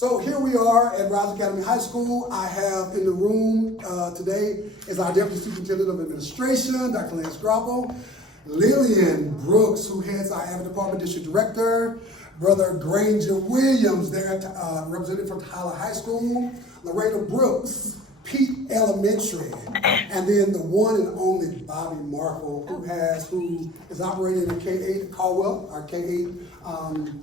So here we are at Rise Academy High School. I have in the room today is our Deputy Superintendent of Administration, Dr. Lance Grappo, Lillian Brooks, who heads our Avid Department District Director, Brother Granger Williams, there represented from Tyler High School, Lorena Brooks, Pete Elementary, and then the one and only Bobby Markle, who is operating in K-8 Caldwell, our K-8.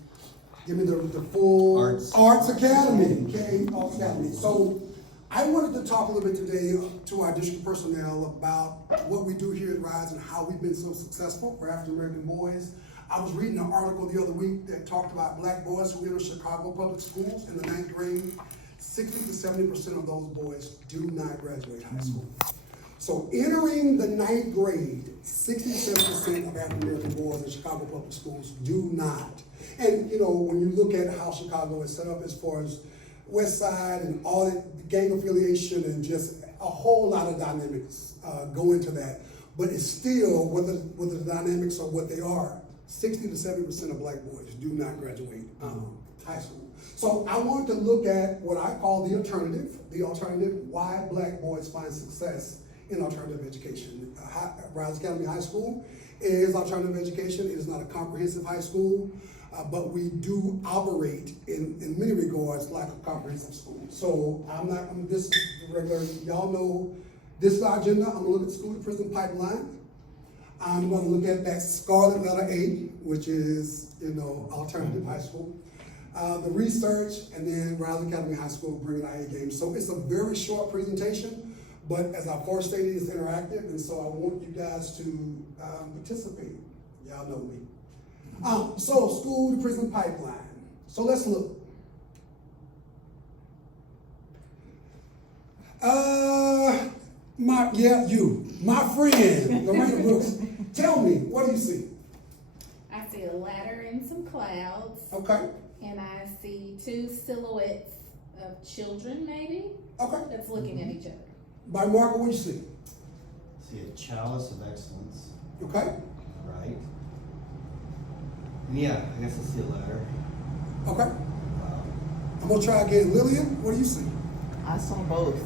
Give me the full Arts Academy, K-8 Arts Academy. So I wanted to talk a little bit today to our district personnel about what we do here at Rise and how we've been so successful for African American boys. I was reading an article the other week that talked about black boys who enter Chicago public schools in the 9th grade. 60 to 70% of those boys do not graduate high school. So entering the 9th grade, 67% of African American boys in Chicago public schools do not. And you know, when you look at how Chicago is set up as far as West Side and all that gang affiliation and just a whole lot of dynamics go into that. But it's still, whether the dynamics are what they are, 60 to 70% of black boys do not graduate high school. So I wanted to look at what I call the alternative, why black boys find success in alternative education. Rise Academy High School is alternative education. It is not a comprehensive high school, but we do operate in many regards like a comprehensive school. So this is regular, y'all know, this is our agenda. I'm gonna look at school to prison pipeline. I'm gonna look at that scarlet letter A, which is, alternative high school. The research, and then Rise Academy High School bringing our A game. So it's a very short presentation, but as I first stated, it's interactive, and so I want you guys to participate. Y'all know me. So school to prison pipeline. So let's look. My friend, Lorena Brooks, tell me, what do you see? I see a ladder and some clouds. Okay. And I see two silhouettes of children, maybe? Okay. That's looking at each other. By Margaret, what do you see? I see a chalice of excellence. Okay. Right. Yeah, I guess I see a ladder. Okay. I'm gonna try again. Lillian, what do you see? I saw both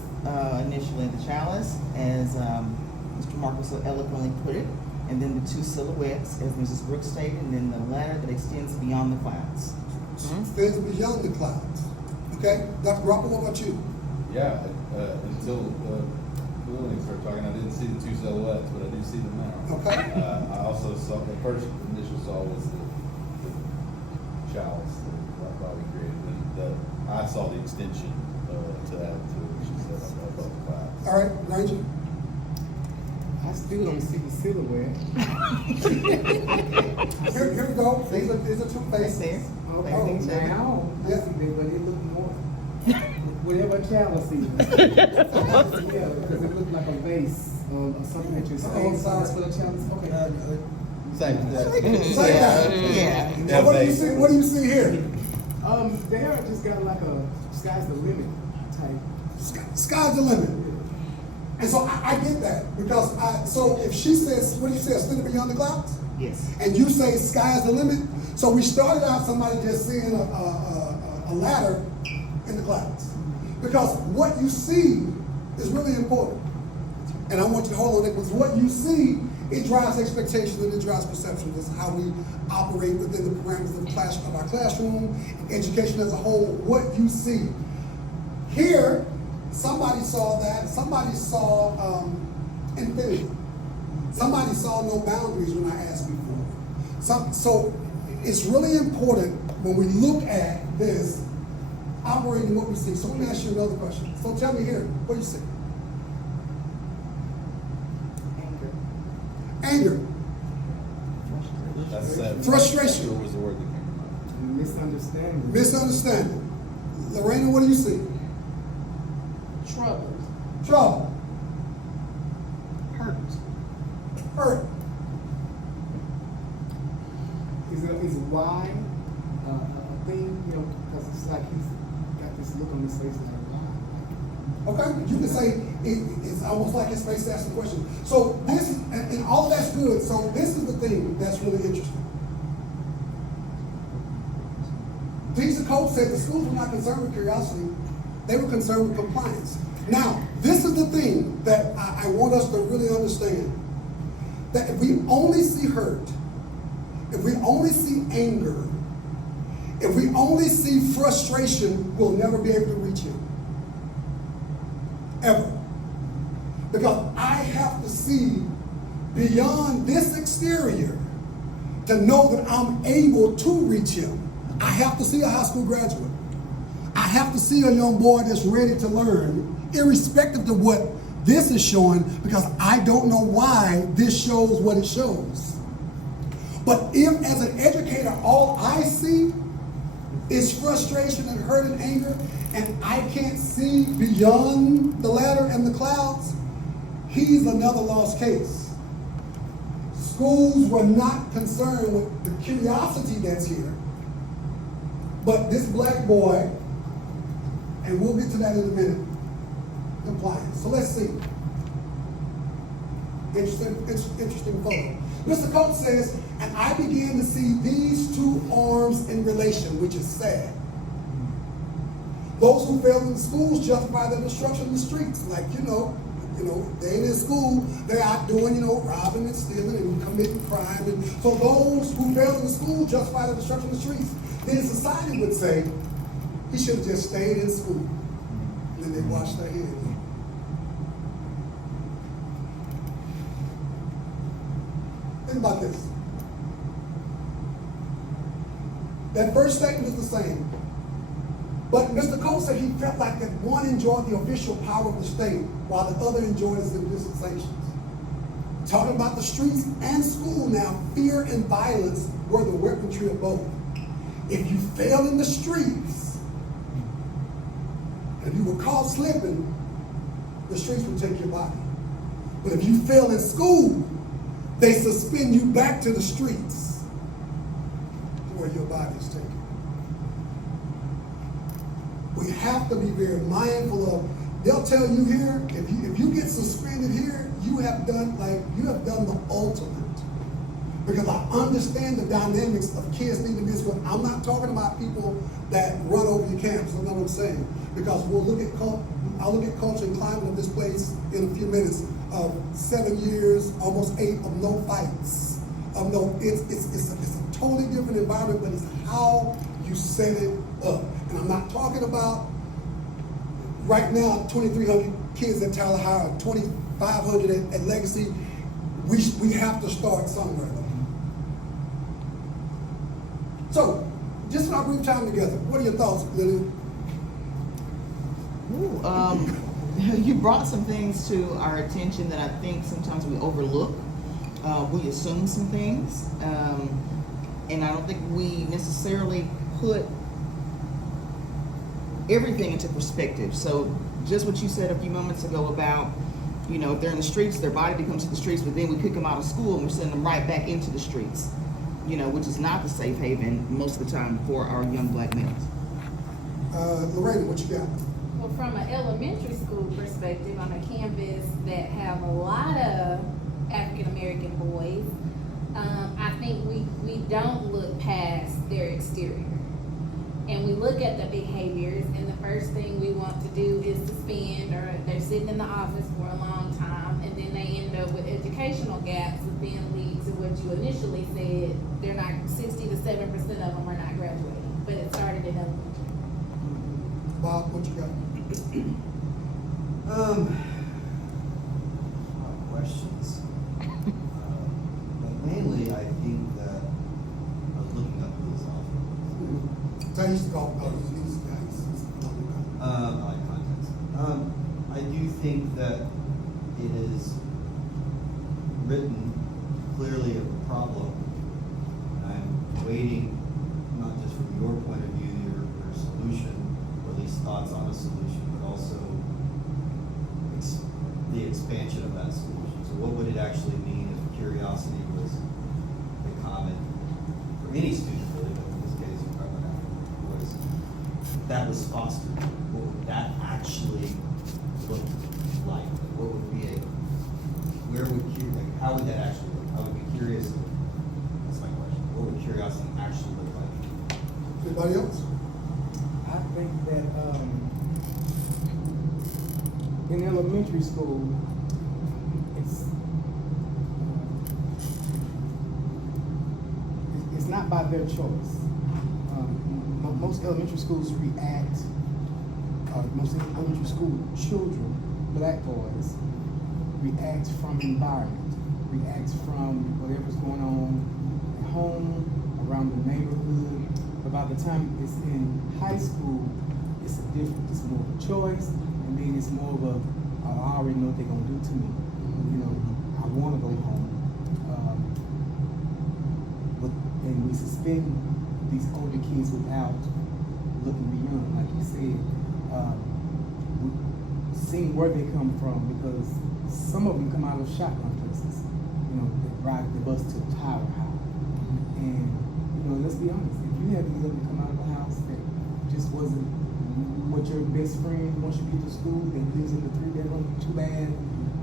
initially, the chalice, as Mr. Markle so eloquently put it, and then the two silhouettes, as Mrs. Brooks stated, and then the ladder that extends beyond the clouds. Extends beyond the clouds. Okay. Dr. Grappo, what about you? Yeah, until Lillian started talking, I didn't see the two silhouettes, but I do see them now. Okay. I also saw, the first initial saw was the chalice that Bobby created, and I saw the extension to that, which is above the clouds. All right, Granger. I still don't see the silhouette. Here we go. These are two faces. Okay, Oh, now I yeah. see that, but it looked more. Whatever chalice is. Yeah, because it looked like a vase or something that you're saying. So that's what a chalice. Okay. Same thing. Yeah. So what do you see? What do you see here? There I just got like a sky's the limit type. Sky's the limit. And so I get that because so if she says, what do you say, extended beyond the clouds? Yes. And you say sky's the limit. So we started out somebody just seeing a ladder in the clouds. Because what you see is really important. And I want you to hold on to it because what you see, it drives expectations and it drives perception. This is how we operate within the parameters of our classroom, and education as a whole, what you see. Here, somebody saw that, somebody saw infinity. Somebody saw no boundaries when I asked before. So it's really important when we look at this, operating what we see. So let me ask you another question. So tell me here, what do you see? Anger. Frustration. What was the word that came to mind? Misunderstanding. Misunderstanding. Lorena, what do you see? Troubles. Trouble. Hurt. Hurt. Is why a thing, because it's like he's got this look on his face like why. Okay, you can say it's almost like his face asks the question. So this, and all that's good. So this is the thing that's really interesting. teacher coach said the schools were not concerned with curiosity. They were concerned with compliance. Now, this is the thing that I want us to really understand. That if we only see hurt, if we only see anger, if we only see frustration, we'll never be able to reach him. Ever. Because I have to see beyond this exterior to know that I'm able to reach him. I have to see a high school graduate. I have to see a young boy that's ready to learn, irrespective of what this is showing, because I don't know why this shows what it shows. But if, as an educator, all I see is frustration and hurt and anger, and I can't see beyond the ladder and the clouds, he's another lost case. Schools were not concerned with the curiosity that's here, but this black boy, and we'll get to that in a minute, compliance. So let's see. Interesting photo. Mr. Coates says, and I began to see these two arms in relation, which is sad. Those who failed in schools justify their destruction in the streets. Like, they ain't in school, they're out doing, robbing and stealing and committing crime. And so those who failed in school justify their destruction in the streets. Then society would say, he should have just stayed in school. And then they wash their hands. Think about this. That first statement is the same. But Mr. Cole said he felt like that one enjoyed the official power of the state while the other enjoyed its implications. sanctions. Talking about the streets and school now, fear and violence were the weaponry of both. If you fail in the streets, and you were caught slipping, the streets would take your body. But if you fail in school, they suspend you back to the streets where your body is taken. We have to be very mindful of, they'll tell you here, if you get suspended here, you have done the ultimate. Because I understand the dynamics of kids needing this. I'm not talking about people that run over your campus. That's not what I'm saying. Because I'll look at culture and climate of this place in a few minutes. Of 7 years, almost 8 of no fights. It's a totally different environment, but it's how you set it up. And I'm not talking about right now 2,300 kids at Tyler High, 2,500 at Legacy. We have to start somewhere. So, just in our brief time together, what are your thoughts, Lily? You brought some things to our attention that I think sometimes we overlook. We assume some things, and I don't think we necessarily put everything into perspective. So just what you said a few moments ago about, if they're in the streets, their body becomes to the streets, but then we pick them out of school and we're sending them right back into the streets, which is not the safe haven most of the time for our young black males. Lorraine, what you got? Well, from an elementary school perspective, on a campus that have a lot of African American boys, I think we don't look past their exterior. And we look at the behaviors, and the first thing we want to do is suspend, or they're sitting in the office for a long time, and then they end up with educational gaps that then lead to what you initially said, they're not, 60 to 7% of them are not graduating, but it started in elementary. Bob, what you got? A lot of questions. But mainly, I think that I was looking up police officers. So I used to call these guys. Out of context. I do think that it is written clearly of a problem. And I'm waiting, not just from your point of view, your solution, or at least thoughts on a solution, but also the expansion of that solution. So what would it actually mean if curiosity was the common, for any student really, but in this case, that was fostered? What would that actually look like? What would be how would that actually look? I would be curious. That's my question. What would curiosity actually look like? Anybody else? think that, in elementary school, it's not by their choice. Most elementary schools react, most elementary school children, black boys, react from environment, react from whatever's going on at home, around the neighborhood. But by the time it's in high school, it's more of a choice, and then it's more of a, I already know what they're gonna do to me. You know, I wanna go home. And we suspend these older kids without looking beyond, like you said, seeing where they come from, because some of them come out of shotgun places. You know, they ride the bus to a tower house. And, you know, let's be honest, if you haven't let them come out of a house that just wasn't what your best friend once you get to school that lives in the 3-bedroom, 2-bath,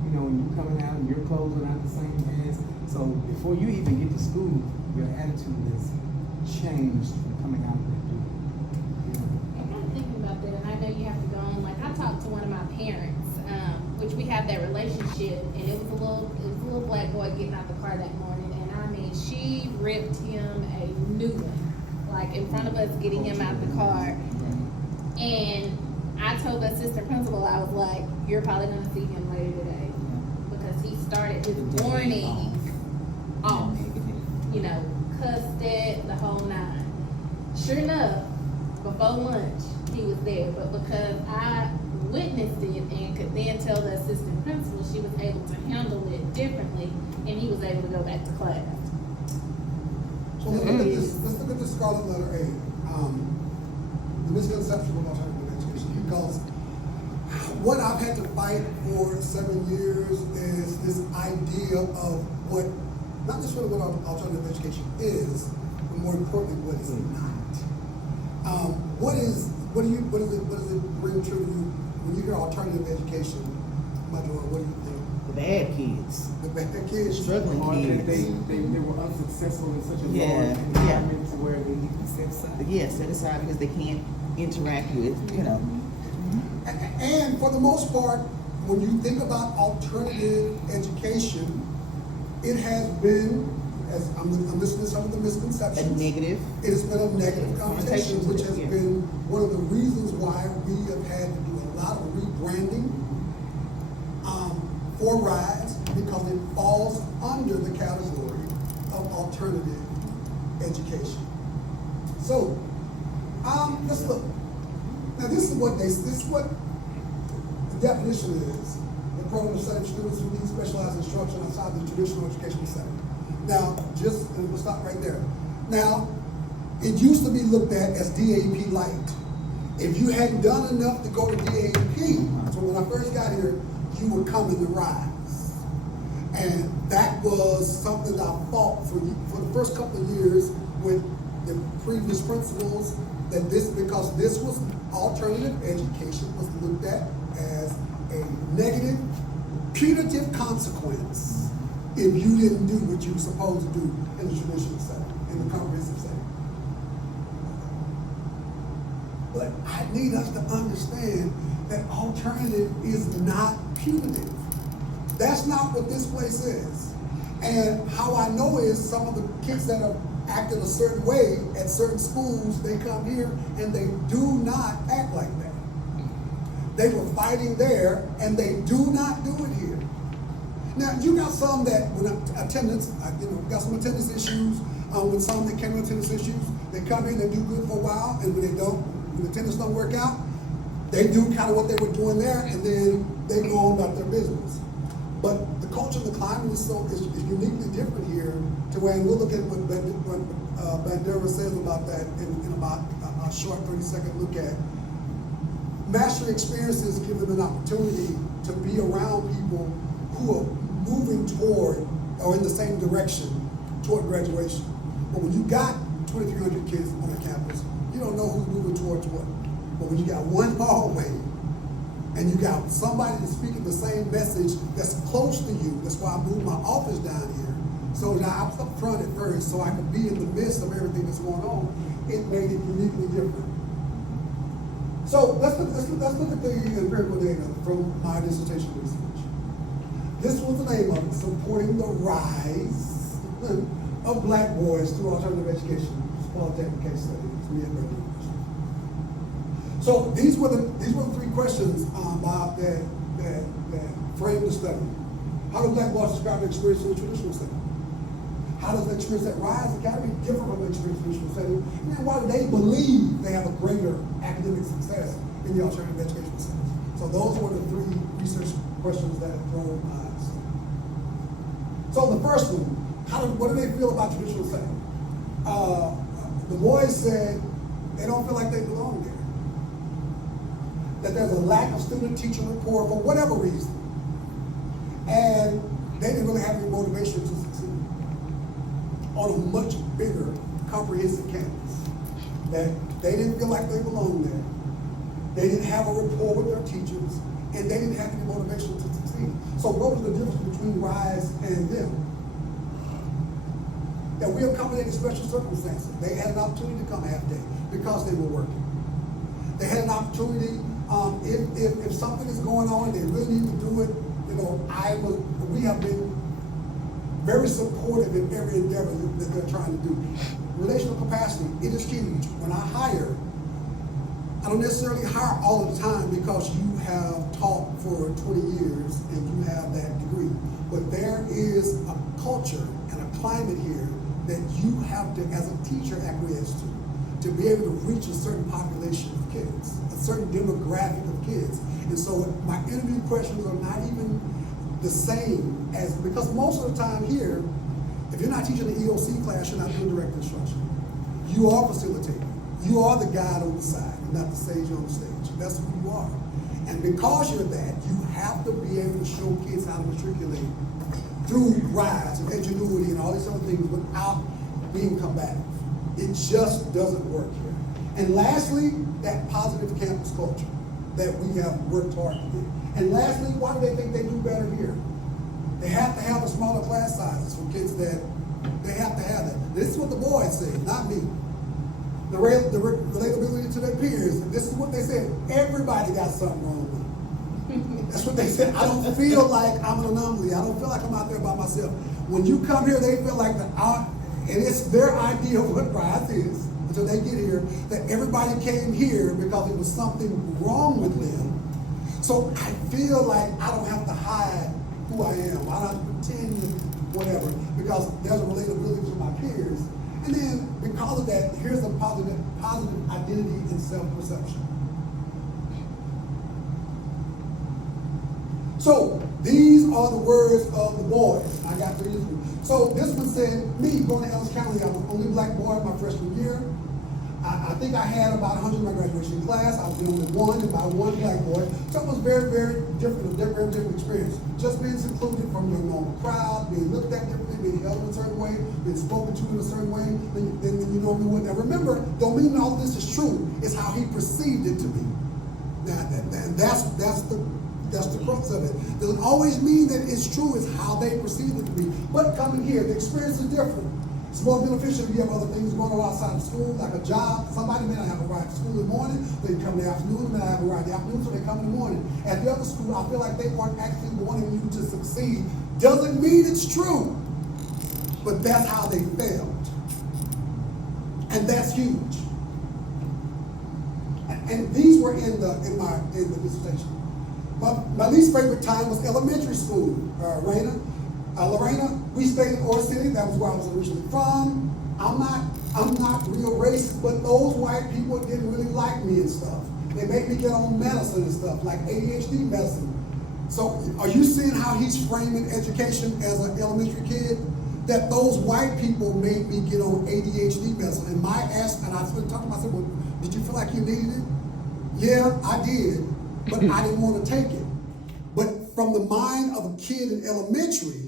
you know, and you coming out and your clothes are not the same as. So before you even get to school, your attitude has changed from coming out of that door. You know? I'm kind of thinking about that, and I know you have to go on. Like, I talked to one of my parents, which we have that relationship, and it was a little black boy getting out the car that morning, and I mean, she ripped him a new one, like in front of us, getting him out the car. And I told the assistant principal, I was like, you're probably gonna see him later today, because he started his warning off. You know, cussed it, the whole nine. Sure enough, before lunch, he was there. But because I witnessed it and could then tell the assistant principal, she was able to handle it differently, and he was able to go back to class. So let's look at this scarlet letter A. The misconception of alternative education, because what I've had to fight for 7 years is this idea of what, not just really what alternative education is, but more importantly, what it's not. What does it bring true to you when you hear alternative education? Majora, what do you think? The bad kids. The bad kids, Struggling Or that kids. they were unsuccessful in such a Yeah, large environment to where they need to be set aside. Yeah, set aside because they can't interact with, you know. And for the most part, when you think about alternative education, it has been, as I'm listening to some of the misconceptions. A negative. It has been a negative connotation, which has Yeah. been one of the reasons why we have had to do a lot of rebranding for RISE, because it falls under the category of alternative education. So, let's look. Now, this is what the definition is. The program of setting students who need specialized instruction outside the traditional educational setting. Now, and we'll stop right there. Now, it used to be looked at as DAP light. If you hadn't done enough to go to DAP, so when I first got here, you were coming to RISE. And that was something I fought for the first couple of years with the previous principals, that because this was alternative education, was looked at as a negative, punitive consequence if you didn't do what you were supposed to do in the traditional setting, in the comprehensive setting. But I need us to understand that alternative is not punitive. That's not what this place is. And how I know is some of the kids that are acting a certain way at certain schools, they come here and they do not act like that. They were fighting there and they do not do it here. Now, you got some that, when attendance, got some attendance issues, with some that came with attendance issues, they come in, they do good for a while, and when the attendance don't work out, they do kind of what they were doing there, and then they go on about their business. But the culture, the climate is uniquely different here, to where, and we'll look at what Bandera says about that in about a short 30-second look at. Mastery experiences give them an opportunity to be around people who are moving toward or in the same direction toward graduation. But when you got 2,300 kids on a campus, you don't know who's moving towards what. But when you got one hallway and you got somebody that's speaking the same message that's close to you, that's why I moved my office down here. So now I was up front at first, so I could be in the midst of everything that's going on. It made it uniquely different. So let's look at the empirical data from my dissertation research. This was the name of it, supporting the rise of black boys through alternative education, polytechnic case study. So these were the three questions that framed the study. How do black boys describe their experience in the traditional setting? How does the experience at Rise Academy differ from the experience in the traditional setting? And then why do they believe they have a greater academic success in the alternative education setting? So those were the three research questions that drove my study. So the first one, what do they feel about traditional setting? The boys said they don't feel like they belong there. That there's a lack of student-teacher rapport for whatever reason. And they didn't really have any motivation to succeed on a much bigger, comprehensive campus. That they didn't feel like they belonged there. They didn't have a rapport with their teachers, and they didn't have any motivation to succeed. So what was the difference between Rise and them? That we accommodated special circumstances. They had an opportunity to come half day because they were working. They had an opportunity, if something is going on and they really need to do it, we have been very supportive in every endeavor that they're trying to do. Relational capacity, it is huge. When I hire, I don't necessarily hire all of the time because you have taught for 20 years and you have that degree. But there is a culture and a climate here that you have to, as a teacher, acquiesce to be able to reach a certain population of kids, a certain demographic of kids. And so my interview questions are not even the same as, because most of the time here, if you're not teaching an EOC class, you're not doing direct instruction. You are facilitating. You are the guide on the side, and not the sage on the stage. That's who you are. And because you're that, you have to be able to show kids how to matriculate through Rise and ingenuity and all these other things without being combative. It just doesn't work here. And lastly, that positive campus culture that we have worked hard to get. And lastly, why do they think they do better here? They have to have a smaller class sizes for kids that they have to have that. This is what the boys say, not me. The relatability to their peers. This is what they said. Everybody got something wrong with them. That's what they said. I don't feel like I'm an anomaly. I don't feel like I'm out there by myself. When you come here, they feel like and it's their idea of what Rise is until they get here, that everybody came here because there was something wrong with them. So I feel like I don't have to hide who I am. I don't have to pretend whatever, because there's a relatability to my peers. And then because of that, here's a positive identity and self-perception. So these are the words of the boys. I got three of them. So this one said, me going to Ellis County, I was the only black boy my freshman year. I think I had about 100 in my graduation class. I was the only one, and by one black boy. So it was very, very different, a very different experience. Just being secluded from your normal crowd, being looked at differently, being held in a certain way, being spoken to in a certain way, than you normally would. Now remember, don't mean all this is true. It's how he perceived it to be. Now, that's the crux of it. Doesn't always mean that it's true. It's how they perceive it to be. But coming here, the experience is different. It's more beneficial if you have other things going on outside of school, like a job. Somebody may not have a ride to school in the morning, they come in the afternoon, they may not have a ride in the afternoon, so they come in the morning. At the other school, I feel like they weren't actually wanting you to succeed. Doesn't mean it's true, but that's how they failed. And that's huge. And these were in the dissertation. My least favorite time was elementary school. Lorena, we stayed in Ore City. That was where I was originally from. I'm not real racist, but those white people didn't really like me and stuff. They made me get on medicine and stuff, like ADHD medicine. So are you seeing how he's framing education as an elementary kid? That those white people made me get on ADHD medicine. And I started talking to myself, well, did you feel like you needed it? Yeah, I did, but I didn't want to take it. But from the mind of a kid in elementary,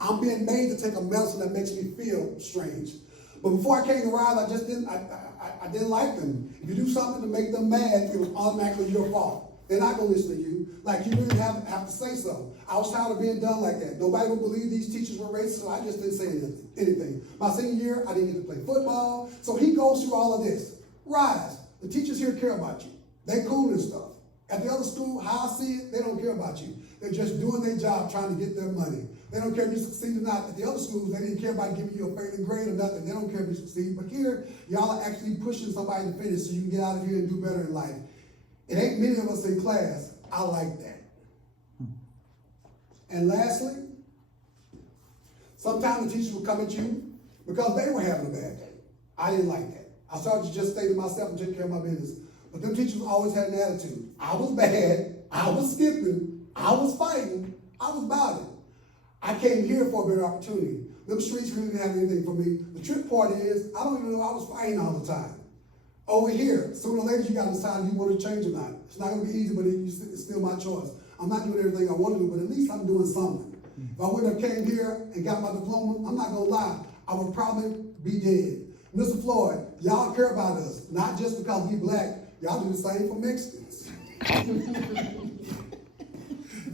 I'm being made to take a medicine that makes me feel strange. But before I came to Rise, I didn't like them. If you do something to make them mad, it was automatically your fault. They're not gonna listen to you. Like, you really have to say so. I was tired of being done like that. Nobody would believe these teachers were racist, so I just didn't say anything. My senior year, I didn't get to play football. So he goes through all of this. Rise, the teachers here care about you. They cool and stuff. At the other school, how I see it, they don't care about you. They're just doing their job, trying to get their money. They don't care if you succeed or not. At the other schools, they didn't care about giving you a failing grade or nothing. They don't care if you succeed. But here, y'all are actually pushing somebody to finish so you can get out of here and do better in life. It ain't many of us in class. I like that. And lastly, sometimes the teachers will come at you because they were having a bad day. I didn't like that. I started to just stay to myself and take care of my business. But them teachers always had an attitude. I was bad. I was skipping. I was fighting. I was about it. I came here for a better opportunity. Them streets really didn't have anything for me. The trick part is, I don't even know I was fighting all the time. Over here, sooner or later you got to decide if you want to change or not. It's not going to be easy, but it's still my choice. I'm not doing everything I want to do, but at least I'm doing something. If I wouldn't have came here and got my diploma, I'm not going to lie, I would probably be dead. Mr. Floyd, y'all care about us, not just because we black. Y'all do the same for Mexicans.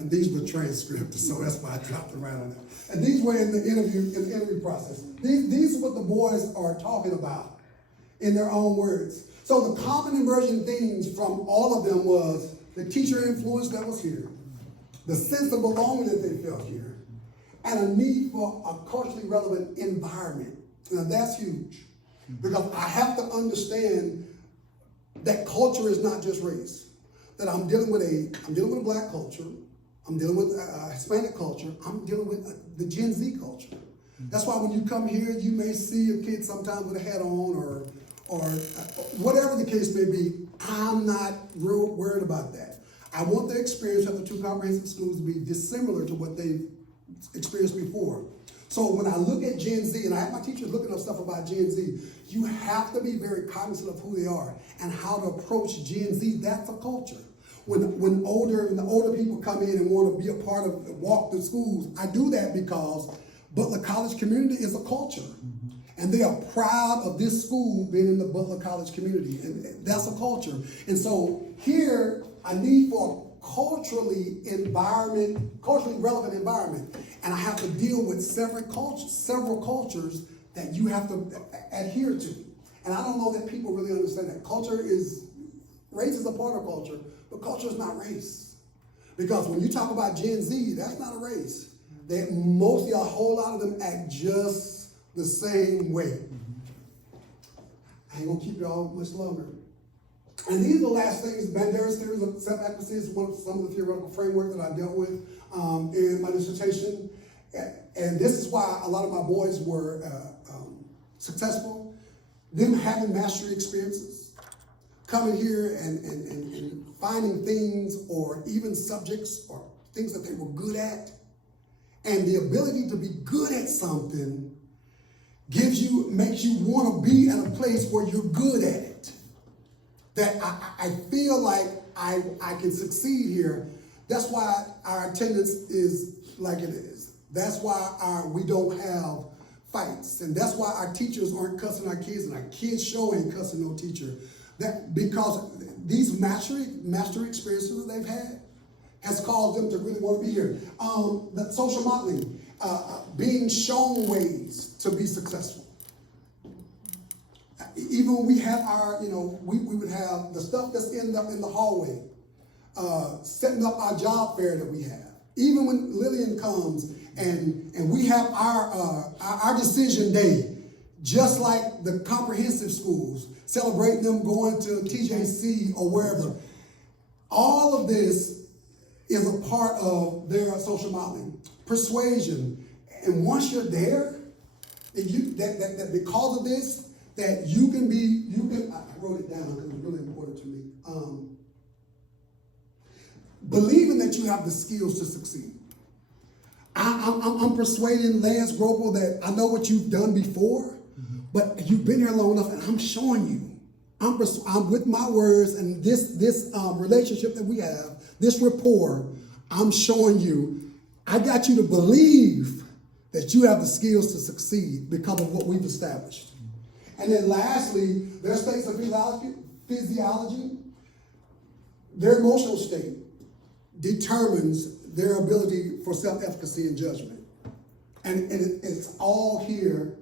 And these were transcripted, so that's why I dropped around on that. And these were in the interview process. These are what the boys are talking about in their own words. So the common emerging themes from all of them was the teacher influence that was here, the sense of belonging that they felt here, and a need for a culturally relevant environment. Now that's huge, because I have to understand that culture is not just race. That I'm dealing with a black culture, I'm dealing with a Hispanic culture, I'm dealing with the Gen Z culture. That's why when you come here, you may see a kid sometimes with a hat on or whatever the case may be. I'm not real worried about that. I want the experience of the two comprehensive schools to be dissimilar to what they've experienced before. So when I look at Gen Z, and I have my teachers looking up stuff about Gen Z, you have to be very cognizant of who they are and how to approach Gen Z. That's a culture. When the older people come in and want to be a part of, walk the schools, I do that because Butler College community is a culture. And they are proud of this school being in the Butler College community. And that's a culture. And so here, a need for a culturally relevant environment. And I have to deal with several cultures that you have to adhere to. And I don't know that people really understand that. Race is a part of culture, but culture is not race. Because when you talk about Gen Z, that's not a race. A whole lot of them act just the same way. I ain't gonna keep y'all much longer. And these are the last things. Bandera's theory of self-efficacy is some of the theoretical framework that I dealt with in my dissertation. And this is why a lot of my boys were successful. Them having mastery experiences, coming here and finding things or even subjects or things that they were good at, and the ability to be good at something makes you want to be in a place where you're good at it. That I feel like I can succeed here. That's why our attendance is like it is. That's why we don't have fights. And that's why our teachers aren't cussing our kids, and our kids sure ain't cussing no teacher. Because these mastery experiences that they've had has caused them to really want to be here. The social modeling, being shown ways to be successful. Even when we had our, we would have the stuff that's in the hallway, setting up our job fair that we have. Even when Lillian comes and we have our decision day, just like the comprehensive schools, celebrating them going to TJC or wherever. All of this is a part of their social modeling. Persuasion. And once you're there, that because of this, that I wrote it down because it's really important to me. Believing that you have the skills to succeed. I'm persuading Lance Grobel that I know what you've done before, but you've been here long enough, and I'm showing you. I'm with my words, and this relationship that we have, this rapport, I'm showing you. I got you to believe that you have the skills to succeed because of what we've established. And then lastly, their states of physiology, their emotional state determines their ability for self-efficacy and judgment. And it's all here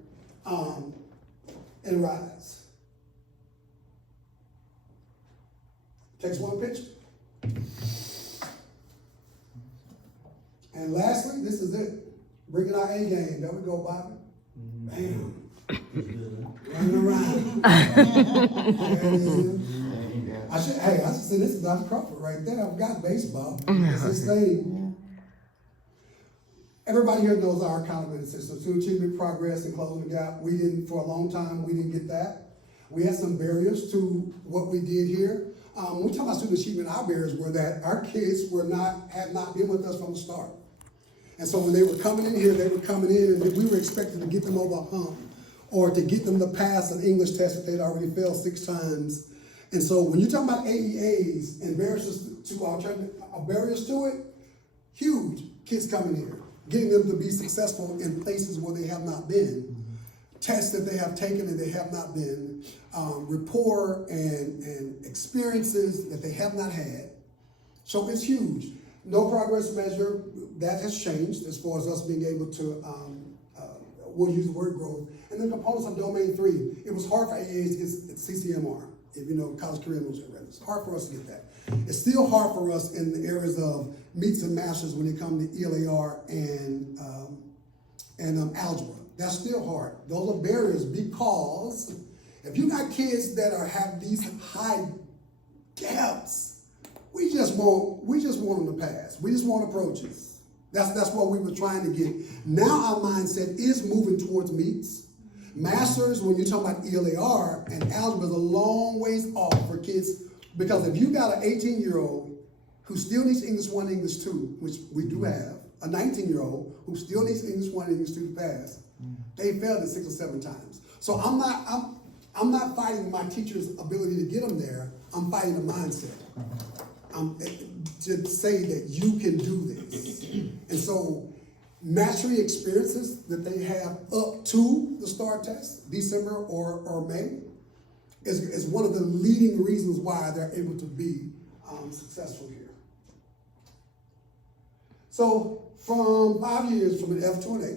in Rise. Takes one picture. And lastly, this is it. Bringing our A game. There we go, Bobby. Bam. Running around. There it is. I should say this is Dr. Crawford right there. I've got baseball. It's his thing. Everybody here knows our accountability system. Student achievement, progress, and closing the gap. We didn't, for a long time, we didn't get that. We had some barriers to what we did here. When we talk about student achievement, our barriers were that our kids had not been with us from the start. And so when they were coming in here, they were coming in and we were expecting to get them over a hump or to get them to pass an English test that they'd already failed 6 times. And so when you're talking about AEAs and barriers to it, huge. Kids coming here, getting them to be successful in places where they have not been, tests that they have taken and they have not been, rapport and experiences that they have not had. So it's huge. No progress measure, that has changed as far as us being able to, we'll use the word growth. And then components of domain 3, it was hard for AAs to get CCMR, if you know, college career and military readiness. It's hard for us to get that. It's still hard for us in the areas of meets and masters when it comes to ELAR and algebra. That's still hard. Those are barriers because if you got kids that have these high gaps, we just want them to pass. We just want approaches. That's what we were trying to get. Now our mindset is moving towards meets. Masters, when you talk about ELAR and algebra, is a long ways off for kids because if you got an 18-year-old who still needs English 1, English 2, which we do have, a 19-year-old who still needs English 1, English 2 to pass, they failed it 6 or 7 times. So I'm not fighting my teacher's ability to get them there. I'm fighting the mindset. To say that you can do this. And so mastery experiences that they have up to the STAR test, December or May, is one of the leading reasons why they're able to be successful here. So from 5 years, from an F to an A,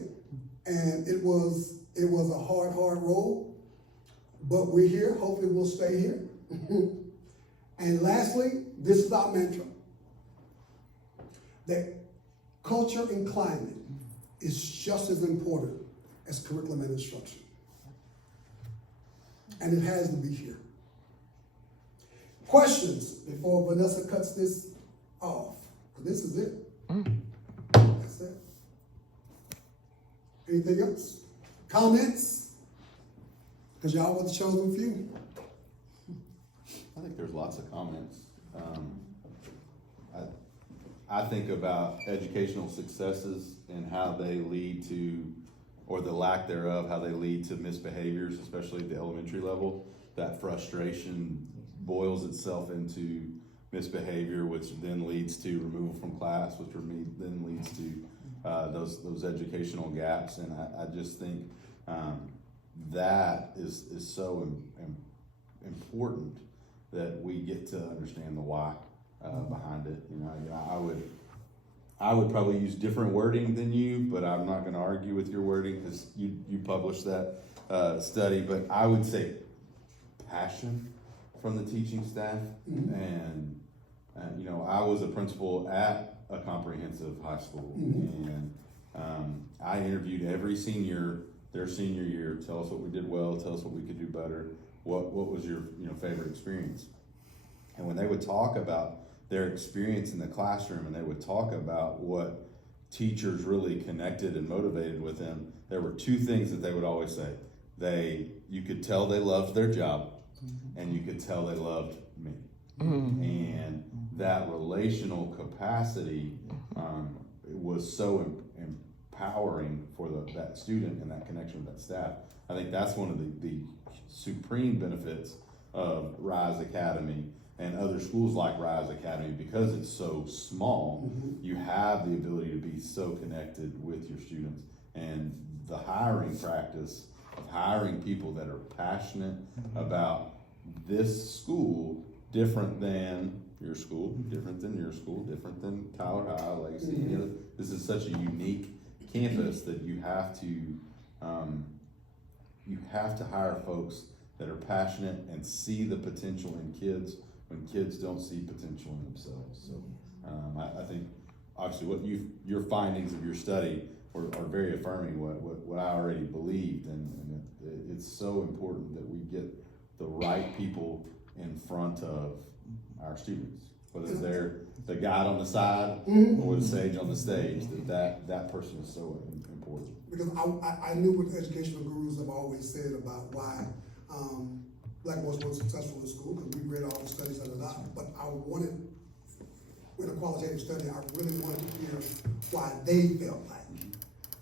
and it was a hard road, but we're here. Hopefully we'll stay here. And lastly, this is our mantra, that culture and climate is just as important as curriculum and instruction. And it has to be here. Questions before Vanessa cuts this off? This is it. That's it. Anything else? Comments? Because y'all were the chosen few. I think there's lots of comments. I think about educational successes and how they lead to, or the lack thereof, how they lead to misbehaviors, especially at the elementary level. That frustration boils itself into misbehavior, which then leads to removal from class, which then leads to those educational gaps. And I just think that is so important that we get to understand the why behind it. I would probably use different wording than you, but I'm not going to argue with your wording because you published that study. But I would say passion from the teaching staff, and I was a principal at a comprehensive high school, and I interviewed every senior their senior year. Tell us what we did well. Tell us what we could do better. What was your favorite experience? And when they would talk about their experience in the classroom and they would talk about what teachers really connected and motivated with them, there were 2 things that they would always say. You could tell they loved their job, and you could tell they loved me. And that relational capacity was so empowering for that student and that connection with that staff. I think that's one of the supreme benefits of Rise Academy and other schools like Rise Academy. Because it's so small, you have the ability to be so connected with your students. And the hiring practice of hiring people that are passionate about this school, different than your school, different than your school, different than Tyler High, Legacy. This is such a unique campus that you have to hire folks that are passionate and see the potential in kids when kids don't see potential in themselves. So, I think obviously what your findings of your study are very affirming what I already believed, and it's so important that we get the right people in front of our students, whether they're the guide on the side or the sage on the stage. That person is so important. Because I knew what the educational gurus have always said about why black boys weren't successful in school, because we read all the studies that are out. But I wanted, with a qualitative study, I really wanted to hear why they felt like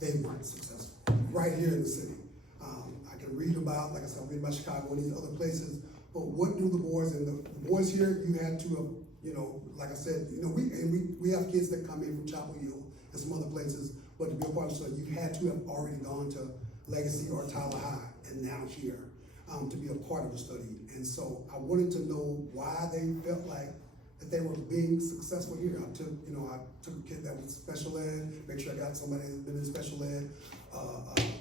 they weren't successful right here in the city. I can read about, like I said, I read about Chicago and these other places, but what do the boys, and the boys here, you had to, like I said, we have kids that come in from Chapel Hill and some other places, but to be a part of the study, you had to have already gone to Legacy or Tyler High and now here to be a part of the study. And so I wanted to know why they felt like that they were being successful here. I took a kid that was special ed, make sure I got somebody that's been in special ed,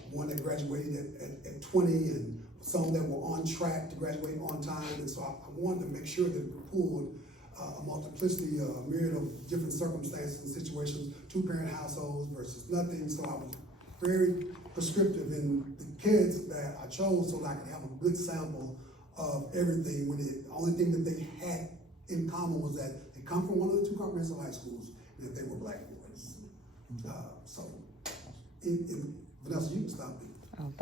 one that graduated at 20, and some that were on track to graduate on time. And so I wanted to make sure that we pulled a multiplicity, a myriad of different circumstances and situations, 2-parent households versus nothing. So I was very prescriptive in the kids that I chose so that I could have a good sample of everything, when the only thing that they had in common was that they come from one of the 2 comprehensive high schools and that they were black boys. Vanessa, you can stop me.